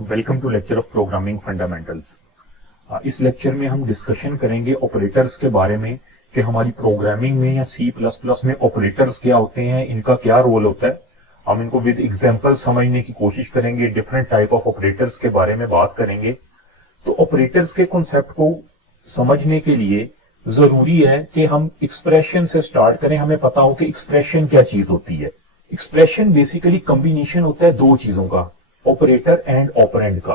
Welcome to lecture of programming fundamentals. इस lecture में हम डिस्कशन करेंगे ऑपरेटर्स के बारे में कि हमारी प्रोग्रामिंग में या C++ में ऑपरेटर्स क्या होते हैं, इनका क्या रोल होता है। हम इनको विद एग्जांपल समझने की कोशिश करेंगे, डिफरेंट टाइप ऑफ ऑपरेटर्स के बारे में बात करेंगे। तो ऑपरेटर्स के कॉन्सेप्ट को समझने के लिए जरूरी है कि हम एक्सप्रेशन से स्टार्ट करें। हमें पता हो कि एक्सप्रेशन क्या चीज होती है। एक्सप्रेशन बेसिकली कॉम्बिनेशन होता है दो चीजों का, ऑपरेटर एंड ऑपरेंड का।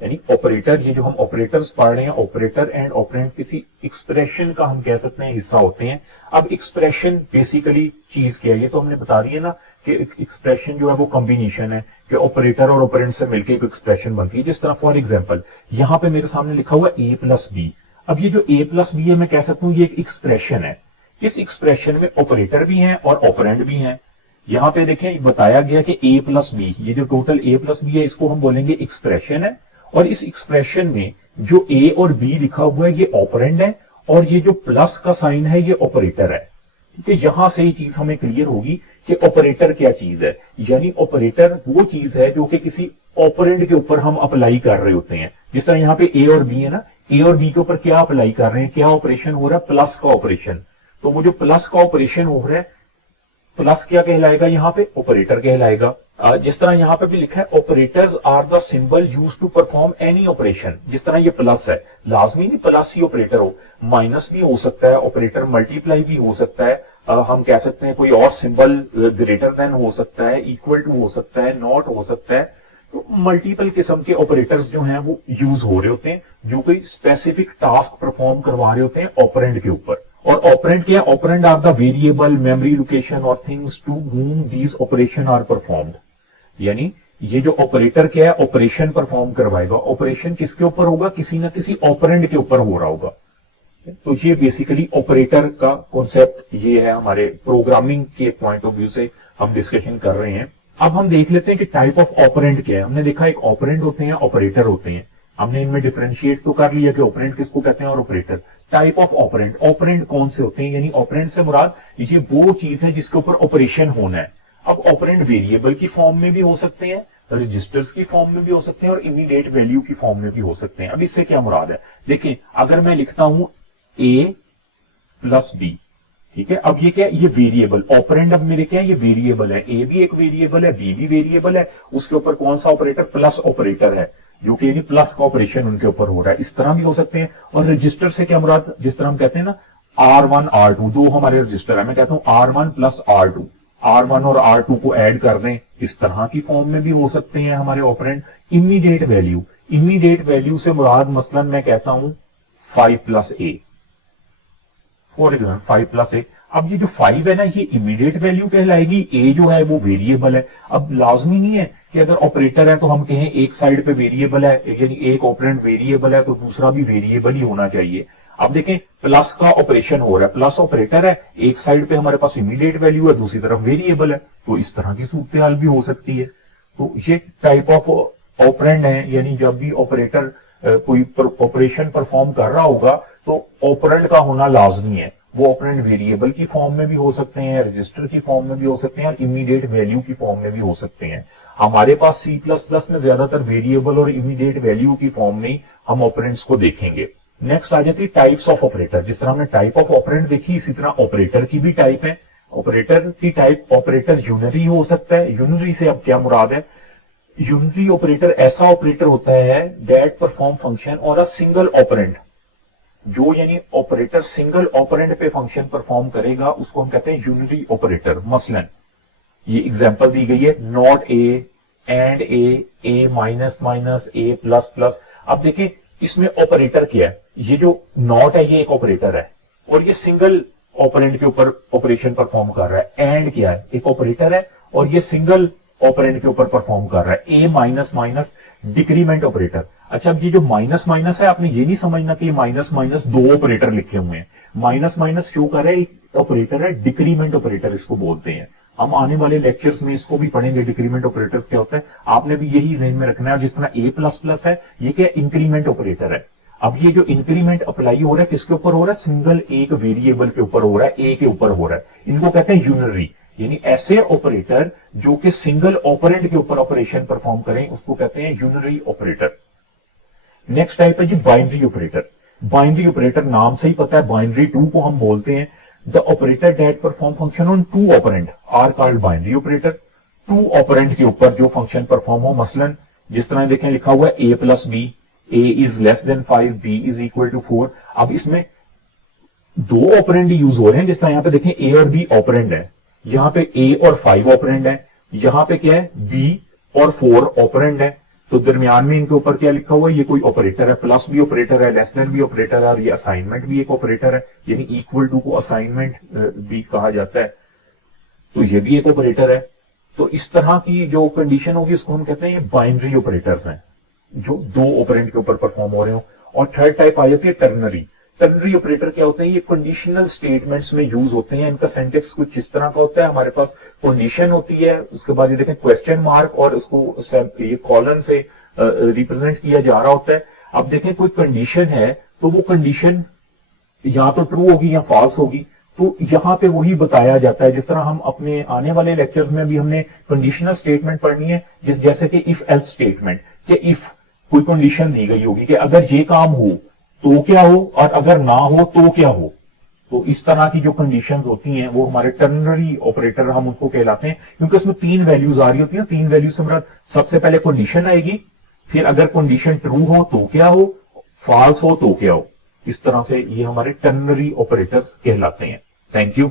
यानी ऑपरेटर, ये जो हम ऑपरेटर्स पढ़ रहे हैं, ऑपरेटर एंड ऑपरेंड किसी एक्सप्रेशन का हम कह सकते हैं हिस्सा होते हैं। अब एक्सप्रेशन बेसिकली चीज क्या है, ये तो हमने बता दिया ना कि एक्सप्रेशन जो है वो कॉम्बिनेशन है कि ऑपरेटर और ऑपरेंड से मिलकर एक एक्सप्रेशन बनती है। जिस तरह फॉर एग्जाम्पल यहाँ पे मेरे सामने लिखा हुआ A+B। अब ये जो A+B है मैं कह सकता हूं ये एक एक्सप्रेशन है। इस एक्सप्रेशन में ऑपरेटर भी हैं और ऑपरेंड भी हैं। यहां पे देखें बताया गया कि A+B, ये जो टोटल A+B है इसको हम बोलेंगे एक्सप्रेशन है। और इस एक्सप्रेशन में जो A और B लिखा हुआ है ये ऑपरेंड है और ये जो प्लस का साइन है ये ऑपरेटर है। ठीक है, यहां से ही चीज हमें क्लियर होगी कि ऑपरेटर क्या चीज है। यानी ऑपरेटर वो चीज है जो कि किसी ऑपरेंड के ऊपर हम अप्लाई कर रहे होते हैं। जिस तरह यहाँ पे A और B है ना, A और B के ऊपर क्या अप्लाई कर रहे हैं, क्या ऑपरेशन हो रहा है, प्लस का ऑपरेशन। तो वो जो प्लस का ऑपरेशन हो रहा है, प्लस क्या कहलाएगा, यहाँ पे ऑपरेटर कहलाएगा। जिस तरह यहाँ पे भी लिखा है operators are the symbol used to perform any operation. जिस तरह ये प्लस है, लाजमी नहीं प्लस ही ऑपरेटर हो, माइनस भी हो सकता है, ऑपरेटर मल्टीप्लाई भी हो सकता है। हम कह सकते हैं कोई और सिंबल ग्रेटर देन हो सकता है, इक्वल टू हो सकता है, नॉट हो सकता है। तो मल्टीपल किस्म के ऑपरेटर्स जो हैं वो यूज हो रहे होते हैं जो कोई स्पेसिफिक टास्क परफॉर्म करवा रहे होते हैं ऑपरेंड के ऊपर। और ऑपरेंड क्या है, operand are the variable, memory location और things to whom these operation are performed. यानी ये जो ऑपरेटर क्या है, ऑपरेशन परफॉर्म करवाएगा। ऑपरेशन किसके ऊपर होगा, किसी ना किसी ऑपरेंड के ऊपर हो रहा होगा। तो ये बेसिकली ऑपरेटर का कॉन्सेप्ट ये है। हमारे प्रोग्रामिंग के पॉइंट ऑफ व्यू से हम डिस्कशन कर रहे हैं। अब हम देख लेते हैं कि टाइप ऑफ ऑपरेंड क्या है। हमने देखा एक ऑपरेंड होते हैं, ऑपरेटर होते हैं। हमने इनमें डिफरेंशिएट तो कर लिया कि ऑपरेंड किसको कहते हैं और operator. Type of operand, operand कौन से होते हैं, यानी ऑपरेंड से मुराद ये वो चीज है जिसके ऊपर ऑपरेशन होना है। अब ऑपरेंड वेरिएबल की फॉर्म में भी हो सकते हैं, रजिस्टर्स की फॉर्म में भी हो सकते हैं और इमीडिएट वैल्यू की फॉर्म में भी हो सकते हैं। अब इससे क्या मुराद है, देखिए अगर मैं लिखता हूं A+B, ठीक है, अब ये क्या है, ये वेरिएबल ऑपरेंड। अब मेरे क्या है, ये वेरिएबल है, A भी एक वेरिएबल है, B भी वेरिएबल है। उसके ऊपर कौन सा ऑपरेटर, प्लस ऑपरेटर है, जो कि यानी प्लस का ऑपरेशन उनके ऊपर हो रहा है। इस तरह भी हो सकते हैं। और रजिस्टर से क्या मुराद, जिस तरह हम कहते हैं ना R1 R2, दो हमारे रजिस्टर है, मैं कहता हूं R1 प्लस R2, R1 और R2 को ऐड कर दें, इस तरह की फॉर्म में भी हो सकते हैं हमारे operand. Immediate value, immediate value से मुराद मसलन मैं कहता हूं 5+A, फॉर एग्जाम्पल 5+A। अब ये जो 5 है ना ये इमीडिएट वैल्यू कहलाएगी, A जो है वो वेरिएबल है। अब लाजमी नहीं है कि अगर ऑपरेटर है तो हम कहें एक साइड पे वेरिएबल है, यानी एक ऑपरेंड वेरिएबल है तो दूसरा भी वेरिएबल ही होना चाहिए। अब देखें प्लस का ऑपरेशन हो रहा है, प्लस ऑपरेटर है, एक साइड पे हमारे पास इमीडिएट वैल्यू है, दूसरी तरफ वेरिएबल है, तो इस तरह की सूरत हाल भी हो सकती है। तो ये टाइप ऑफ ऑपरेंड है, यानी जब भी ऑपरेटर कोई ऑपरेशन परफॉर्म कर रहा होगा तो ऑपरेंड का होना लाजमी है। वो ऑपरेंड वेरिएबल की फॉर्म में भी हो सकते हैं, रजिस्टर की फॉर्म में भी हो सकते हैं और इमीडिएट वैल्यू की फॉर्म में भी हो सकते हैं। हमारे पास C++ में ज्यादातर वेरिएबल और इमीडिएट वैल्यू की फॉर्म में हम ऑपरेंड्स को देखेंगे। नेक्स्ट आ जाती है टाइप्स ऑफ ऑपरेटर। जिस तरह हमने टाइप ऑफ ऑपरेंड देखी, इसी तरह ऑपरेटर की भी टाइप है। ऑपरेटर की टाइप, ऑपरेटर यूनरी हो सकता है। यूनरी से अब क्या मुराद है, यूनरी ऑपरेटर ऐसा ऑपरेटर होता है दैट परफॉर्म फंक्शन और अ सिंगल ऑपरेंड, जो यानी ऑपरेटर सिंगल ऑपरेंड पे फंक्शन परफॉर्म करेगा उसको हम कहते हैं यूनरी ऑपरेटर। मसलन ये एग्जांपल दी गई है, not A, and A minus minus, A++। अब देखिए इसमें ऑपरेटर क्या है, ये जो नॉट है ये एक ऑपरेटर है और ये सिंगल ऑपरेंड के ऊपर ऑपरेशन परफॉर्म कर रहा है। एंड क्या है, एक ऑपरेटर है और ये सिंगल ऑपरेंड के ऊपर परफॉर्म कर रहा है। A minus minus, decrement operator. अच्छा, अब ये जो माइनस माइनस है, आपने ये नहीं समझना कि माइनस माइनस दो ऑपरेटर लिखे हुए हैं। माइनस माइनस क्यों कर रहे हैं, एक ऑपरेटर है, डिक्रीमेंट ऑपरेटर इसको बोलते हैं। हम आने वाले लेक्चर्स में इसको भी पढ़ेंगे, डिक्रीमेंट ऑपरेटर्स क्या होता है। आपने भी यही ज़हन में रखना है। जिस तरह A++ है, ये क्या इंक्रीमेंट ऑपरेटर है। अब ये जो इंक्रीमेंट अप्लाई हो रहा है किसके ऊपर हो रहा है, सिंगल एक वेरिएबल के ऊपर हो रहा है, A के ऊपर हो रहा है। इनको कहते हैं यूनरी। यानी ऐसे ऑपरेटर जो कि सिंगल ऑपरेंड के ऊपर ऑपरेशन परफॉर्म करें उसको कहते हैं यूनरी ऑपरेटर। नेक्स्ट टाइप है जी बाइनरी ऑपरेटर। बाइनरी ऑपरेटर नाम से ही पता है, बाइनरी 2 को हम बोलते हैं। The operator that perform function on 2 operand are called binary operator. 2 operand के ऊपर जो फंक्शन परफॉर्म हो, मसलन जिस तरह देखें लिखा हुआ है a plus B, a is less than 5, b is equal to 4। अब इसमें 2 ऑपरेंड यूज हो रहे हैं, जिस तरह यहां पे देखें a और b ऑपरेंड है, यहां पे a और 5 ऑपरेंड है, यहां पे क्या है b और 4 ऑपरेंड है। तो दरमियान में इनके ऊपर क्या लिखा हुआ है, ये कोई ऑपरेटर है, प्लस भी ऑपरेटर है, लेस देन भी ऑपरेटर है, और ये असाइनमेंट भी एक ऑपरेटर है, यानी इक्वल टू को असाइनमेंट भी कहा जाता है, तो ये भी एक ऑपरेटर है। तो इस तरह की जो कंडीशन होगी उसको हम कहते हैं ये बाइनरी ऑपरेटर्स हैं, जो 2 ऑपरेंड के ऊपर परफॉर्म हो रहे हो। और थर्ड टाइप आ जाती है टर्नरी। टर्नरी ऑपरेटर क्या होते हैं, ये कंडीशनल स्टेटमेंट्स में यूज होते हैं। इनका सिंटेक्स कुछ इस तरह का होता है, हमारे पास कंडीशन होती है, उसके बाद ये देखें क्वेश्चन मार्क और उसको ये कॉलन से रिप्रेजेंट किया जा रहा होता है। अब देखें कोई कंडीशन है तो वो कंडीशन या तो ट्रू होगी या फॉल्स होगी, तो यहां पे वही बताया जाता है। जिस तरह हम अपने आने वाले लेक्चर्स में भी हमने कंडीशनल स्टेटमेंट पढ़नी है, जैसे कि इफ एल्स स्टेटमेंट, कि इफ कोई कंडीशन दी गई होगी कि अगर ये काम हो तो क्या हो, और अगर ना हो तो क्या हो। तो इस तरह की जो कंडीशंस होती हैं वो हमारे टर्नरी ऑपरेटर हम उसको कहलाते हैं, क्योंकि उसमें 3 वैल्यूज आ रही होती है। 3 वैल्यूज से हमारा सबसे पहले कंडीशन आएगी, फिर अगर कंडीशन ट्रू हो तो क्या हो, फॉल्स हो तो क्या हो। इस तरह से ये हमारे टर्नरी ऑपरेटर्स कहलाते हैं। Thank you.